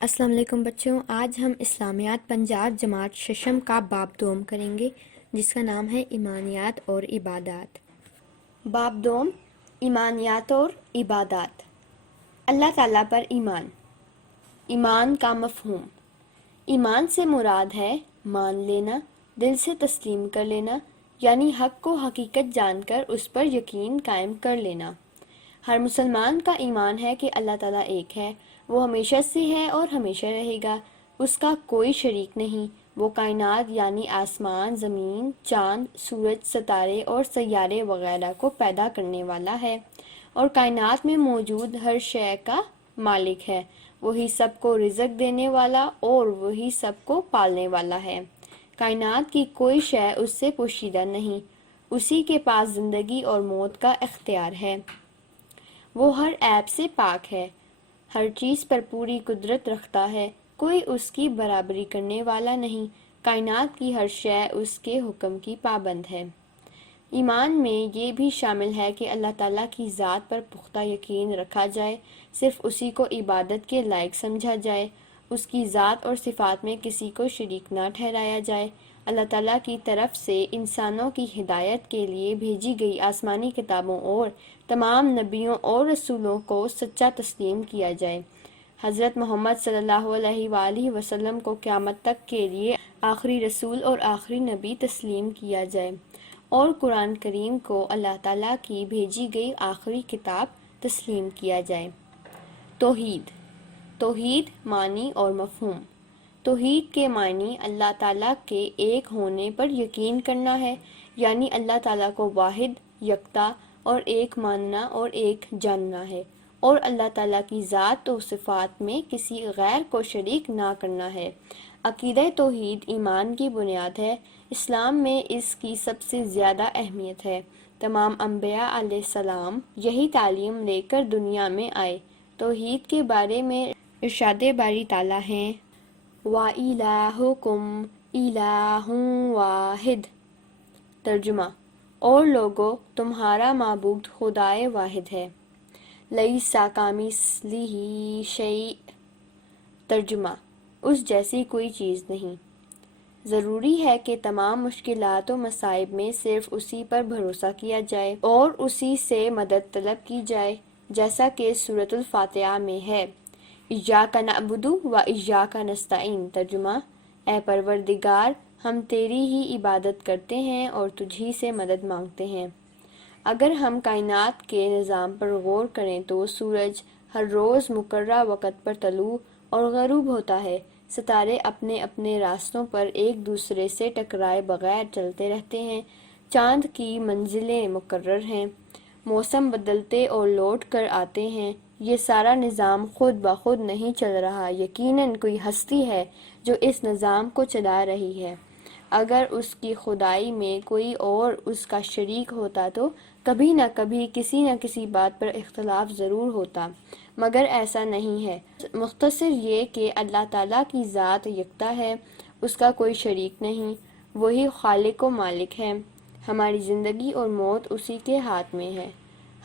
السلام علیکم بچوں، آج ہم اسلامیات پنجاب جماعت ششم کا باب دوم کریں گے جس کا نام ہے ایمانیات اور عبادات۔ باب دوم، ایمانیات اور عبادات۔ اللہ تعالیٰ پر ایمان۔ ایمان کا مفہوم۔ ایمان سے مراد ہے مان لینا، دل سے تسلیم کر لینا، یعنی حق کو حقیقت جان کر اس پر یقین قائم کر لینا۔ ہر مسلمان کا ایمان ہے کہ اللہ تعالیٰ ایک ہے، وہ ہمیشہ سے ہے اور ہمیشہ رہے گا، اس کا کوئی شریک نہیں، وہ کائنات یعنی آسمان، زمین، چاند، سورج، ستارے اور سیارے وغیرہ کو پیدا کرنے والا ہے اور کائنات میں موجود ہر شے کا مالک ہے، وہی سب کو رزق دینے والا اور وہی سب کو پالنے والا ہے۔ کائنات کی کوئی شے اس سے پوشیدہ نہیں، اسی کے پاس زندگی اور موت کا اختیار ہے، وہ ہر عیب سے پاک ہے، ہر چیز پر پوری قدرت رکھتا ہے، کوئی اس کی برابری کرنے والا نہیں، کائنات کی ہر شے اس کے حکم کی پابند ہے۔ ایمان میں یہ بھی شامل ہے کہ اللہ تعالیٰ کی ذات پر پختہ یقین رکھا جائے، صرف اسی کو عبادت کے لائق سمجھا جائے، اس کی ذات اور صفات میں کسی کو شریک نہ ٹھہرایا جائے، اللہ تعالیٰ کی طرف سے انسانوں کی ہدایت کے لیے بھیجی گئی آسمانی کتابوں اور تمام نبیوں اور رسولوں کو سچا تسلیم کیا جائے، حضرت محمد صلی اللہ علیہ وآلہ وسلم کو قیامت تک کے لیے آخری رسول اور آخری نبی تسلیم کیا جائے، اور قرآن کریم کو اللہ تعالیٰ کی بھیجی گئی آخری کتاب تسلیم کیا جائے۔ توحید۔ توحید معنی اور مفہوم۔ توحید کے معنی اللہ تعالیٰ کے ایک ہونے پر یقین کرنا ہے، یعنی اللہ تعالیٰ کو واحد، یکتا اور ایک ماننا اور ایک جاننا ہے، اور اللہ تعالیٰ کی ذات و صفات میں کسی غیر کو شریک نہ کرنا ہے۔ عقیدہ توحید ایمان کی بنیاد ہے، اسلام میں اس کی سب سے زیادہ اہمیت ہے، تمام انبیاء علیہ السلام یہی تعلیم لے کر دنیا میں آئے۔ توحید کے بارے میں ارشاد باری تعالیٰ ہے وَإِلَٰهُكُمْ إِلَٰهٌ وَاحِدٌ۔ ترجمہ، اور لوگو تمہارا معبود خدائے واحد ہے، لَيْسَ كَمِثْلِهِ شَيْءٌ۔ ترجمہ، اس جیسی کوئی چیز نہیں۔ ضروری ہے کہ تمام مشکلات و مصائب میں صرف اسی پر بھروسہ کیا جائے اور اسی سے مدد طلب کی جائے، جیسا کہ سورۃ الفاتحہ میں ہے، إِيَّاكَ نَعْبُدُ وَإِيَّاكَ نَسْتَعِينُ۔ ترجمہ، اے پروردگار، ہم تیری ہی عبادت کرتے ہیں اور تجھ ہی سے مدد مانگتے ہیں۔ اگر ہم کائنات کے نظام پر غور کریں تو سورج ہر روز مقررہ وقت پر طلوع اور غروب ہوتا ہے، ستارے اپنے اپنے راستوں پر ایک دوسرے سے ٹکرائے بغیر چلتے رہتے ہیں، چاند کی منزلیں مقرر ہیں، موسم بدلتے اور لوٹ کر آتے ہیں، یہ سارا نظام خود بخود نہیں چل رہا، یقیناً کوئی ہستی ہے جو اس نظام کو چلا رہی ہے، اگر اس کی خدائی میں کوئی اور اس کا شریک ہوتا تو کبھی نہ کبھی کسی نہ کسی بات پر اختلاف ضرور ہوتا، مگر ایسا نہیں ہے۔ مختصر یہ کہ اللہ تعالیٰ کی ذات یکتا ہے، اس کا کوئی شریک نہیں، وہی خالق و مالک ہے، ہماری زندگی اور موت اسی کے ہاتھ میں ہے،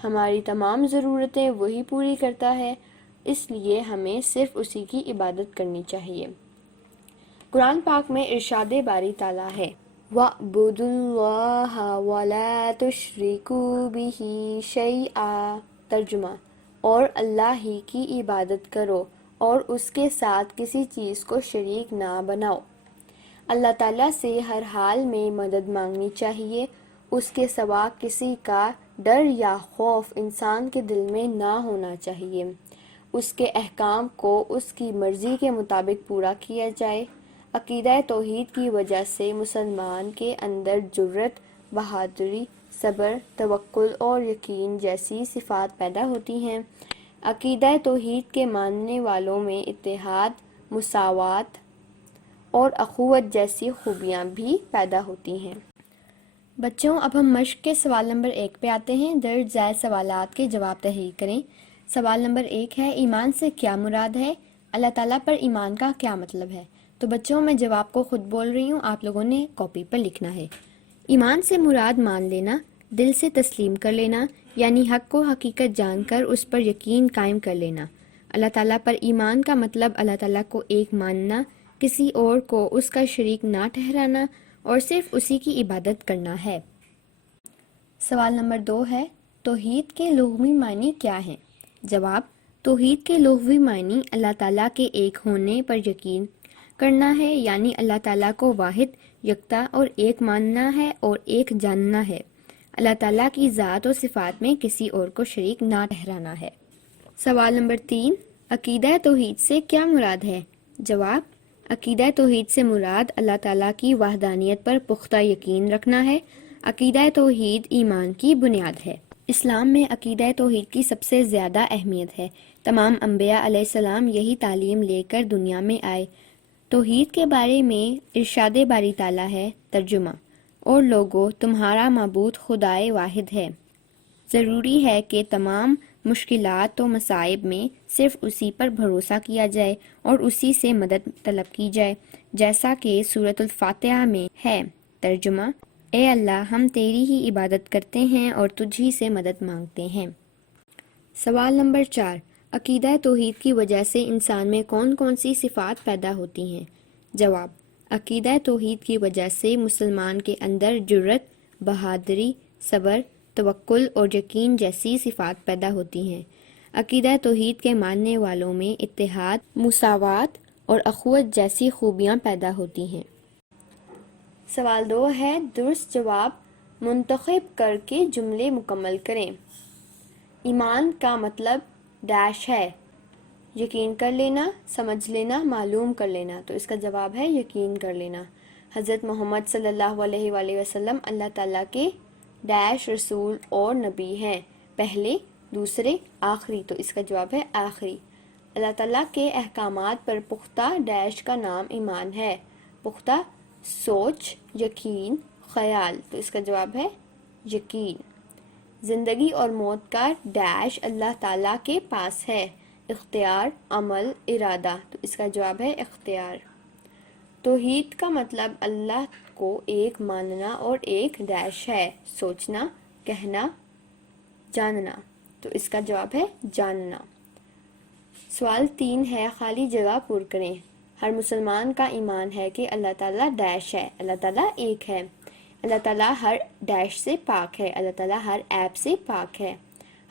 ہماری تمام ضرورتیں وہی پوری کرتا ہے، اس لیے ہمیں صرف اسی کی عبادت کرنی چاہیے۔ قرآن پاک میں ارشاد باری تعالیٰ ہے وَاعْبُدُوا اللَّهَ وَلَا تُشْرِكُوا بِهِ شَيْئًا۔ ترجمہ، اور اللہ ہی کی عبادت کرو اور اس کے ساتھ کسی چیز کو شریک نہ بناؤ۔ اللہ تعالیٰ سے ہر حال میں مدد مانگنی چاہیے، اس کے سوا کسی کا ڈر یا خوف انسان کے دل میں نہ ہونا چاہیے، اس کے احکام کو اس کی مرضی کے مطابق پورا کیا جائے۔ عقیدہ توحید کی وجہ سے مسلمان کے اندر جرأت، بہادری، صبر، توکل اور یقین جیسی صفات پیدا ہوتی ہیں۔ عقیدہ توحید کے ماننے والوں میں اتحاد، مساوات اور اخوت جیسی خوبیاں بھی پیدا ہوتی ہیں۔ بچوں، اب ہم مشق کے سوال نمبر 1 پہ آتے ہیں۔ درج ذیل سوالات کے جواب تحریر کریں۔ سوال نمبر 1 ہے، ایمان سے کیا مراد ہے؟ اللہ تعالیٰ پر ایمان کا کیا مطلب ہے؟ تو بچوں، میں جواب کو خود بول رہی ہوں، آپ لوگوں نے کاپی پر لکھنا ہے۔ ایمان سے مراد مان لینا، دل سے تسلیم کر لینا، یعنی حق کو حقیقت جان کر اس پر یقین قائم کر لینا۔ اللہ تعالیٰ پر ایمان کا مطلب اللہ تعالیٰ کو ایک ماننا، کسی اور کو اس کا شریک نہ ٹھہرانا اور صرف اسی کی عبادت کرنا ہے۔ سوال نمبر 2 ہے، توحید کے لغوی معنی کیا ہیں؟ جواب، توحید کے لغوی معنی اللہ تعالیٰ کے ایک ہونے پر یقین کرنا ہے، یعنی اللہ تعالیٰ کو واحد، یکتا اور ایک ماننا ہے اور ایک جاننا ہے۔ اللہ تعالیٰ کی ذات و صفات میں کسی اور کو شریک نہ ٹھہرانا ہے۔ سوال نمبر 3، عقیدہ توحید سے کیا مراد ہے؟ جواب، عقیدہ توحید سے مراد اللہ تعالیٰ کی وحدانیت پر پختہ یقین رکھنا ہے۔ عقیدہ توحید ایمان کی بنیاد ہے۔ اسلام میں عقیدہ توحید کی سب سے زیادہ اہمیت ہے۔ تمام انبیاء علیہ السلام یہی تعلیم لے کر دنیا میں آئے۔ توحید کے بارے میں ارشاد باری تعالیٰ ہے، ترجمہ، اور لوگو تمہارا معبود خدائے واحد ہے۔ ضروری ہے کہ تمام مشکلات و مصائب میں صرف اسی پر بھروسہ کیا جائے اور اسی سے مدد طلب کی جائے، جیسا کہ سورۃ الفاتحہ میں ہے، ترجمہ، اے اللہ ہم تیری ہی عبادت کرتے ہیں اور تجھ ہی سے مدد مانگتے ہیں۔ سوال نمبر 4، عقیدہ توحید کی وجہ سے انسان میں کون کون سی صفات پیدا ہوتی ہیں؟ جواب، عقیدہ توحید کی وجہ سے مسلمان کے اندر جرأت، بہادری، صبر، توکل اور یقین جیسی صفات پیدا ہوتی ہیں۔ عقیدہ توحید کے ماننے والوں میں اتحاد، مساوات اور اخوت جیسی خوبیاں پیدا ہوتی ہیں۔ سوال 2 ہے، درست جواب منتخب کر کے جملے مکمل کریں۔ ایمان کا مطلب ڈیش ہے، یقین کر لینا، سمجھ لینا، معلوم کر لینا، تو اس کا جواب ہے یقین کر لینا۔ حضرت محمد صلی اللہ علیہ وآلہ وسلم اللہ تعالیٰ کے ڈیش رسول اور نبی ہیں، پہلے، دوسرے، آخری، تو اس کا جواب ہے آخری۔ اللہ تعالیٰ کے احکامات پر پختہ ڈیش کا نام ایمان ہے، پختہ سوچ، یقین، خیال، تو اس کا جواب ہے یقین۔ زندگی اور موت کا ڈیش اللہ تعالیٰ کے پاس ہے، اختیار، عمل، ارادہ، تو اس کا جواب ہے اختیار۔ توحید کا مطلب اللہ کو ایک ماننا اور ایک ڈیش ہے، سوچنا، کہنا، جاننا، تو اس کا جواب ہے جاننا۔ سوال 3 ہے، خالی جگہ پر کریں۔ ہر مسلمان کا ایمان ہے کہ اللہ تعالیٰ ڈیش ہے، اللہ تعالیٰ ایک ہے، اللہ تعالیٰ ہر ڈیش سے پاک ہے، اللہ تعالیٰ ہر عیب سے پاک ہے۔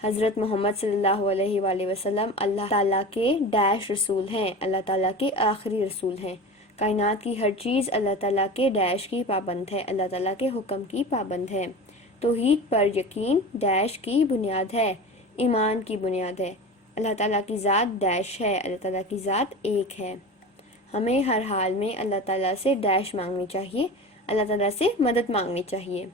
حضرت محمد صلی اللہ علیہ وآلہ وسلم اللہ تعالیٰ کے ڈیش رسول ہیں، اللہ تعالیٰ کے آخری رسول ہیں۔ کائنات کی ہر چیز اللہ تعالیٰ کے ڈیش کی پابند ہے، اللہ تعالیٰ کے حکم کی پابند ہے۔ توحید پر یقین ڈیش کی بنیاد ہے، ایمان کی بنیاد ہے۔ اللہ تعالیٰ کی ذات ڈیش ہے، اللہ تعالیٰ کی ذات ایک ہے۔ ہمیں ہر حال میں اللہ تعالیٰ سے ڈیش مانگنی چاہیے، اللہ تعالیٰ سے مدد مانگنی چاہیے۔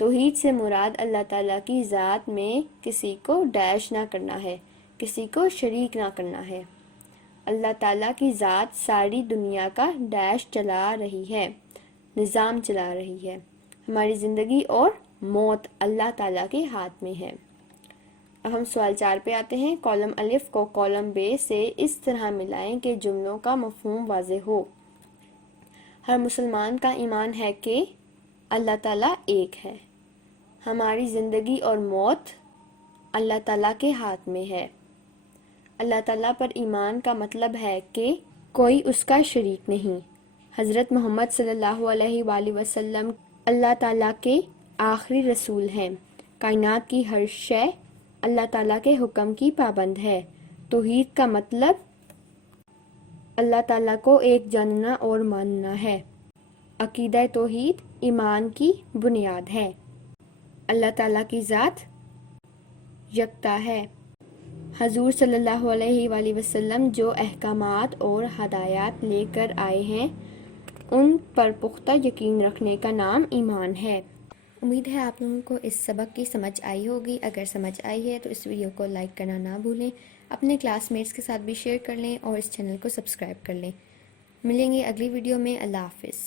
توحید سے مراد اللہ تعالیٰ کی ذات میں کسی کو ڈیش نہ کرنا ہے، کسی کو شریک نہ کرنا ہے۔ اللہ تعالیٰ کی ذات ساری دنیا کا ڈیش چلا رہی ہے، نظام چلا رہی ہے۔ ہماری زندگی اور موت اللہ تعالیٰ کے ہاتھ میں ہے۔ اب ہم سوال 4 پہ آتے ہیں۔ کالم الف کو کالم ب سے اس طرح ملائیں کہ جملوں کا مفہوم واضح ہو۔ ہر مسلمان کا ایمان ہے کہ اللہ تعالیٰ ایک ہے۔ ہماری زندگی اور موت اللہ تعالیٰ کے ہاتھ میں ہے۔ اللہ تعالیٰ پر ایمان کا مطلب ہے کہ کوئی اس کا شریک نہیں۔ حضرت محمد صلی اللہ علیہ وآلہ وسلم اللہ تعالیٰ کے آخری رسول ہیں۔ کائنات کی ہر شے اللہ تعالیٰ کے حکم کی پابند ہے۔ توحید کا مطلب اللہ تعالیٰ کو ایک جاننا اور ماننا ہے۔ عقیدہ توحید ایمان کی بنیاد ہے۔ اللہ تعالیٰ کی ذات یکتا ہے۔ حضور صلی اللہ علیہ وآلہ وسلم جو احکامات اور ہدایات لے کر آئے ہیں ان پر پختہ یقین رکھنے کا نام ایمان ہے۔ امید ہے آپ لوگوں کو اس سبق کی سمجھ آئی ہوگی۔ اگر سمجھ آئی ہے تو اس ویڈیو کو لائک کرنا نہ بھولیں، اپنے کلاس میٹس کے ساتھ بھی شیئر کر لیں اور اس چینل کو سبسکرائب کر لیں۔ ملیں گے اگلی ویڈیو میں۔ اللہ حافظ۔